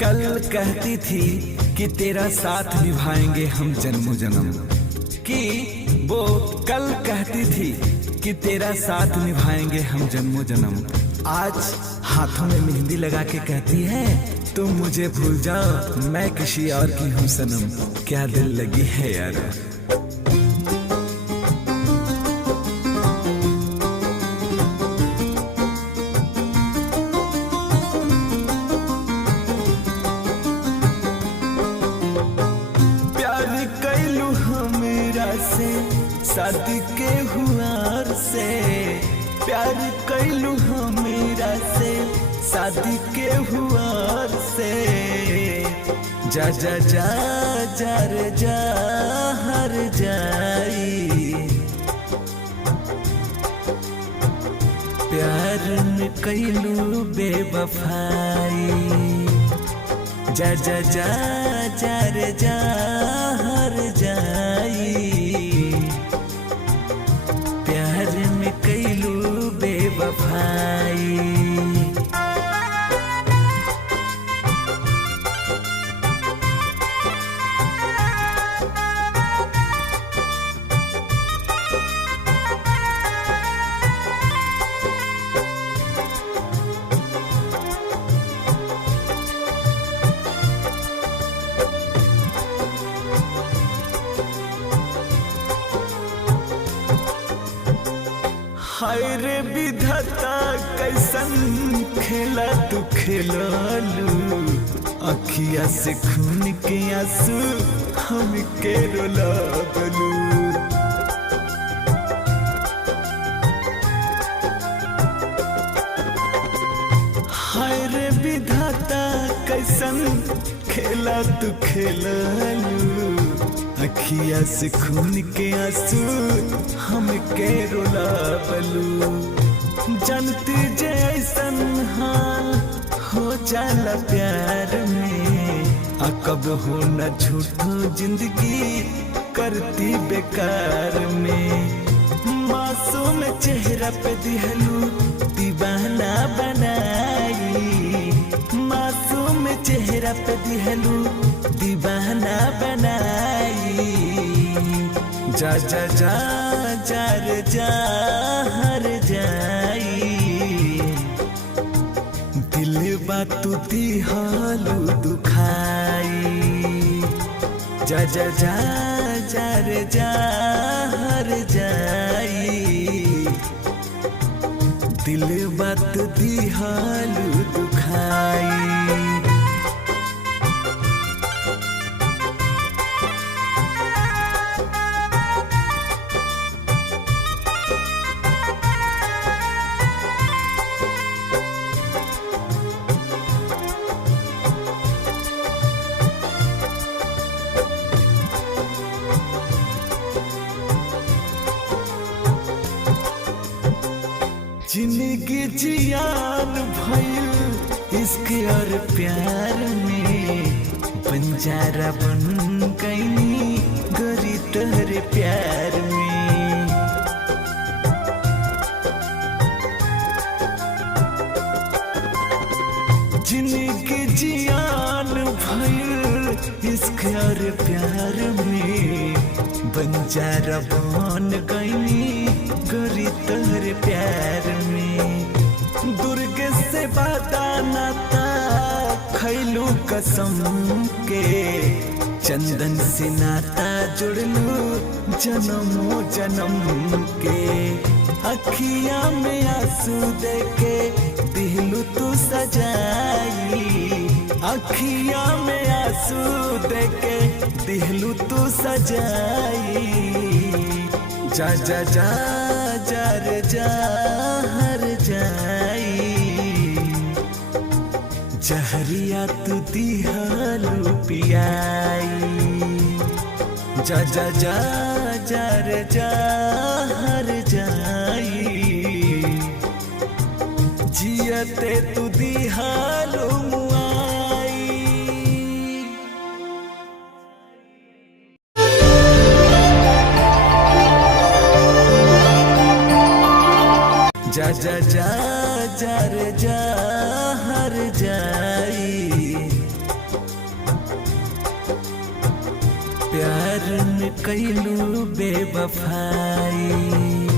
कल कहती थी कि तेरा साथ निभाएंगे हम जन्मों जन्म। कि वो कल कहती थी कि तेरा साथ निभाएंगे हम जन्मों जन्म। आज हाथों में मेहंदी लगा के कहती है तुम मुझे भूल जाओ, मैं किसी और की हूँ सनम। क्या दिल लगी है यार। शादी के हुआर से प्यार कैलू मेरा से, शादी के हुआर से। जा जा जा जा रे जा हर जाई, प्यार में कैलू बेवफाई। जा जा जा जा रे जा हर जाई, प्यार में कैलू बेवफाई। हाय रे विधाता कैसन खेला तू खेलालू, अखिया से खून के आंसू हम के रुलावलू। हाय रे विधाता कैसन खेला तू खेलालू, अखिया से खून के आंसू हम के रुलावलू। जानती जैसन हाल हो जाला प्यार में, कब हो न झूठो जिंदगी करती बेकार में। मासूम चेहरा पे दिहलू दीवाना बनाई, मासूम चेहरा पे दिहलू दीवाना बनाई। जा जा जा जा रे जा हर जाई, दिल बात दिहालू दुखाई। जा जा जा जा रे जा हर जाई, दिल बात दिहालू दुखाई। जिंदगी जियान भइल इश्क और प्यार में, बंजारा बन गई गोरी तोहरे प्यार में। जिंदगी जियान भइल इश्क और प्यार में, बंजारा बन गई गोरी तोहरे प्यार में। दुर्ग से बाता नाता खैलू कसम के, चंदन से नाता जुड़लू जन्मों जन्म के। अखिया में आंसू देके दिलू तू सजाई, अखिया में आंसू देके दिलू तू सजाई। जा जा जा जा रे जा हर जाई, जहरिया तू दिहालू पियाई। जा जा जा जा रे जा हर जाई, जियते तू दिहालू मुआई। जा जा जा जा रे जा हर जाई, प्यार में कैलू बेवफाई।